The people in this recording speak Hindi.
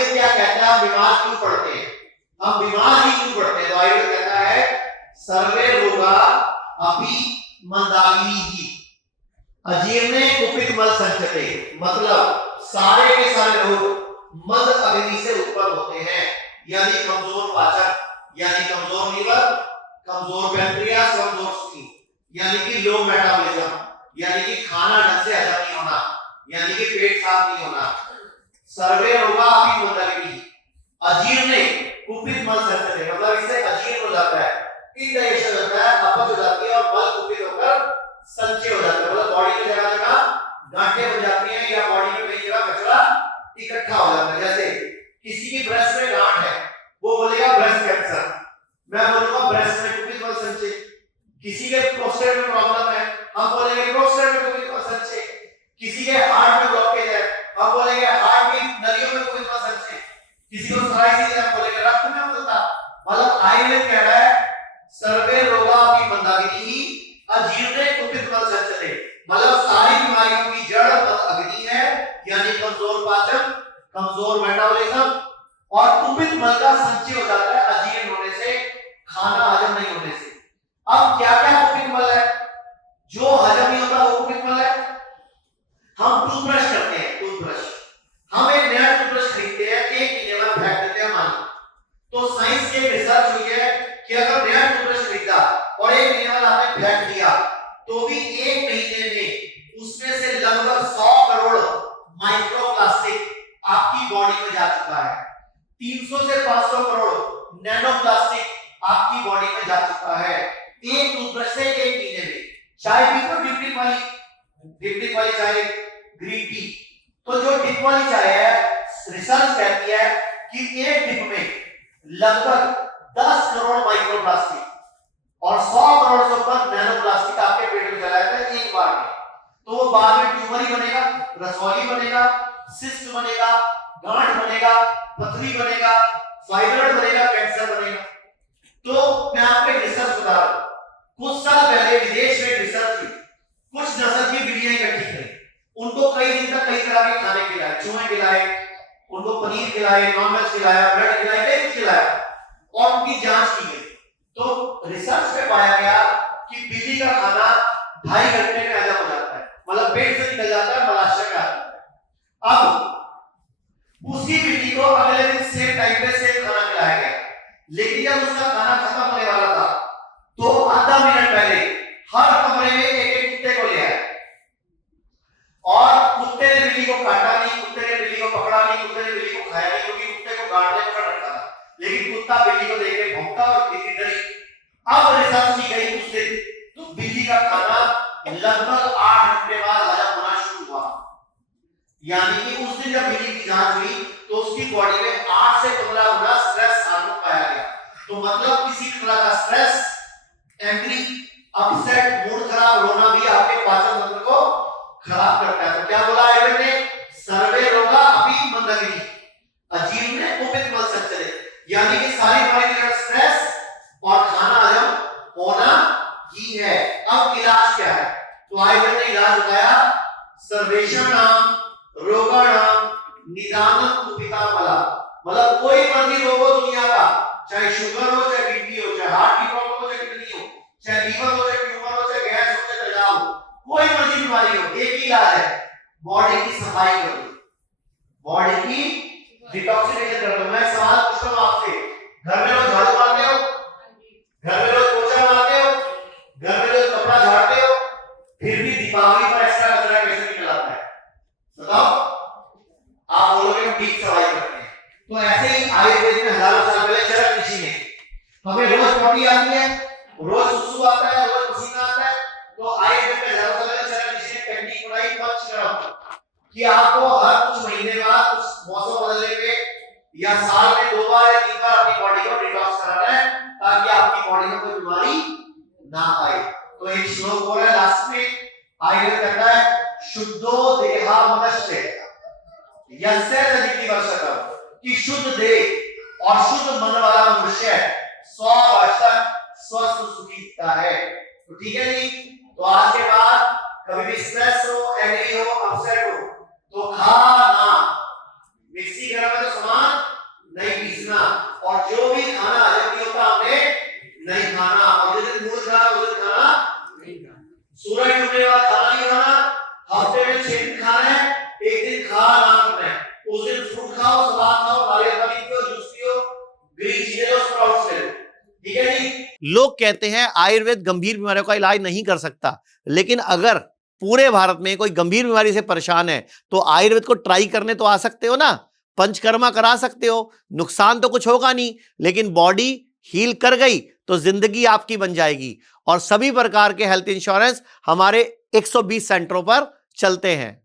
आयुर्वेद क्या कहता है, हम बीमार क्यों पड़ते हैं, हम बीमार ही क्यों पड़ते हैं? तो आयुर्वेद कहता है सर्वे रोगा अपि मंदाग्नि अजीर्णे कुपित मल संचते, मतलब सारे के सारे रोग मद अग्नि से उत्पन्न होते हैं, यानी कमजोर पाचन, यानी कमजोर लीवर, कमजोर पैंक्रियास, कमजोर स्कीन, यानी कि लो मेटाबॉलिज्म, यानी कि खाना ढंग से हजम नहीं होना, यानी कि पेट साफ नहीं होना। सर्वे रोगा अपि मंदाग्नि अजीर्णे कुपित मल संचते, मतलब इससे अजीर्ण हो जाता है, इनडाइजेशन होता है, अपच हो जाती है और मल कुपित होकर संचय हो जाता है, मतलब बॉडी में जगह जगह गांठें बन जाती हैं या बॉडी में कई जगह कचरा इकट्ठा हो जाता है। जैसे किसी की ब्रेस्ट में गांठ है, वो बोलेगा ब्रेस्ट कैंसर, मैं बोलूंगा ब्रेस्ट में कुपित मल संचय। किसी के प्रोस्टेट में प्रॉब्लम है, हम बोलेंगे प्रोस्टेट में कुपित मल संचय। किसी के हार्ट में ब्लॉकेज है, हम बोलेंगे हार्ट की नलियों में कुपित मल संचय। किसी को सोराइसिस है, हम बोलेंगे रक्त में उतरता। मतलब आयुर्वेद कह रहा है सर्वे रोगा अपि मंदाग्नि अजीर्णे कुपित मल संचते, मतलब सारी बीमारियों की जड़ मद अग्नि है, यानी कमजोर पाचन, कमजोर मेटाबॉलिज्म और कुपित मल का संचय हो जाता है अजीर्ण होने से, खाना हजम नहीं होने से। अब क्या क्या कुपित मल है जो हजम नहीं होता, वो कुपित मल है। हम टूथब्रश करते हैं, टूथब्रश, हम एक नया टूथब्रश खरीदते हैं, एक महीने बाद फेंक देते हैं मान, तो साइंस की रिसर्च हुई है कि अगर नया टूथब्रश खरीदा और एक महीने बाद आपने फेंक दिया तो भी एक महीने में उसमें से लगभग 100 करोड़ माइक्रोप्लास्टिक आपकी बॉडी में जा चुका है, 300 से 500 करोड़ नैनोप्लास्टिक आपकी बॉडी में जा चुका है एक टूथब्रश से एक महीने में। चाय पीते डिप वाली चाय, ग्रीन टी, तो जो डिप वाली चाय है, रिसर्च कहती है कि एक डिप में लगभग 10 करोड़ माइक्रोप्लास्टिक और 100 करोड़ से ऊपर नैनोप्लास्टिक आपके पेट में चला जाता है एक बार में। तो वो बाद में ट्यूमर ही बनेगा, रसौली बनेगा, सिस्ट बनेगा, गांठ बनेगा, पथरी बनेगा, फाइब्रॉइड बनेगा, कैंसर बनेगा। तो मैं आपको एक रिसर्च बता रहा हूं, कुछ साल पहले विदेश में रिसर्च हुई, कुछ नस्ल की बिल्लियां इकट्ठी करी, उनको कई दिन तक कई तरह के खाने खिलाए, चूहे खिलाए, उनको पनीर खिलाए, नॉनवेज खिलाया, ब्रेड खिलाया, कई कुछ खिलाया और उनकी जांच की गई। तो रिसर्च में पाया गया कि बिल्ली का खाना 2.5 घंटे में हजम हो जाता है, मतलब पेट से निकल जाता है, मलाशय में आता है। अब उसी बिल्ली को अगले दिन सेम टाइम पे सेम खाना खिलाया गया, लेकिन जब उसका खाना खत्म होने वाला था तो आधा मिनट पहले हर कमरे में एक एक कुत्ते को ले आया और कुत्ते ने बिल्ली को काटा नहीं, कुत्ते ने बिल्ली को पकड़ा नहीं, कुत्ते ने बिल्ली को खाया नहीं, क्योंकि कुत्ते को गाड़ने पर रखा था, लेकिन कुत्ता बिल्ली को देख के भौंका और बिल्ली डरी। अब रिसर्च की गई उस दिन, तो बिल्ली का खाना लगभग 8 घंटे बाद हजम होना शुरू हुआ, यानी कि उस दिन जब बिल्ली की जांच हुई तो उसकी बॉडी में 8 से 15 गुना स्ट्रेस हार्मोन पाया गया। तो मतलब किसी तरह का स्ट्रेस, एंग्री, अपसेट, मूड खराब होना भी आपके पाचन तंत्र को खराब करता है। तो क्या बोला आयुर्वेद ने, सर्वे रोगा अपि मंदाग्नि अजीर्णे कुपित मल संचते, यानी कि सारी बीमारी का स्ट्रेस और खाना हजम होना ही है। अब इलाज क्या है, तो आयुर्वेद ने इलाज बताया, सर्वेषाणाम रोगाणाम निदानम कुपिता मला, मतलब कोई मर्जी रोग हो दुनिया का, चाहे शुगर हो, चाहे बीपी हो, चाहे हार्ट की प्रॉब्लम हो, चाहे किडनी हो, चाहे लीवर हो, चाहे ट्यूमर हो, चाहे गैस हो, चाहे तेजाब हो, कोई मर्जी बीमारी हो, एक ही इलाज है, बॉडी की सफाई कर दो, बॉडी की डिटॉक्सिफिकेशन कर दो। मैं सवाल पूछता हूं आपसे, घर में रोज झाड़ू मारते हो, घर में रोज पोछा मारते हो, घर में रोज कपड़ा झाड़ते हो, फिर भी दीपावली पर एक्स्ट्रा कचरा कैसे निकल आता है, बताओ? आप बोलोगे हम ठीक सफाई करते हैं। तो ऐसे ही आयुर्वेद में हजारों साल पहले चरक ऋषि ने, हमें रोज पॉटी आती है, रोज सुसु आता है, रोज पसीना आता है, तो आयुर्वेद में हजारों साल पहले चरक ऋषि ने टेक्निक बनाई पंचकर्म, कि आपको हर कुछ महीने बाद कुछ मौसम बदलने पे या साल में 2 बार या 3 बार अपनी बॉडी को डिटॉक्स कराना है, ताकि आपकी बॉडी में कोई बीमारी ना आए। तो एक श्लोक हो रहा है लास्ट में, आयुर्वेद कहता है शुद्धो देहा मनस्य यस्य तदिति वर्षकम, कि शुद्ध देह और शुद्ध मन वाला मनुष्य 100 वर्ष तक स्वस्थ सुखी दिखता है। तो ठीक है जी, तो आज के बाद कभी भी स्ट्रेस हो, एंग्री हो, अपसेट हो, तो खाना मिक्सी घर में तो सामान उस दिन फ्रूट खाओ, सलाद खाओ, नारियल पानी पियो, जूस पियो, ग्रीन चीजें लो, स्प्राउट्स ले लो, ठीक है जी। लोग कहते हैं आयुर्वेद गंभीर बीमारियों का इलाज नहीं कर सकता, लेकिन अगर पूरे भारत में कोई गंभीर बीमारी से परेशान है तो आयुर्वेद को ट्राई करने तो आ सकते हो ना, पंचकर्मा करा सकते हो, नुकसान तो कुछ होगा नहीं, लेकिन बॉडी हील कर गई तो जिंदगी आपकी बन जाएगी। और सभी प्रकार के हेल्थ इंश्योरेंस हमारे 120 सेंटरों पर चलते हैं।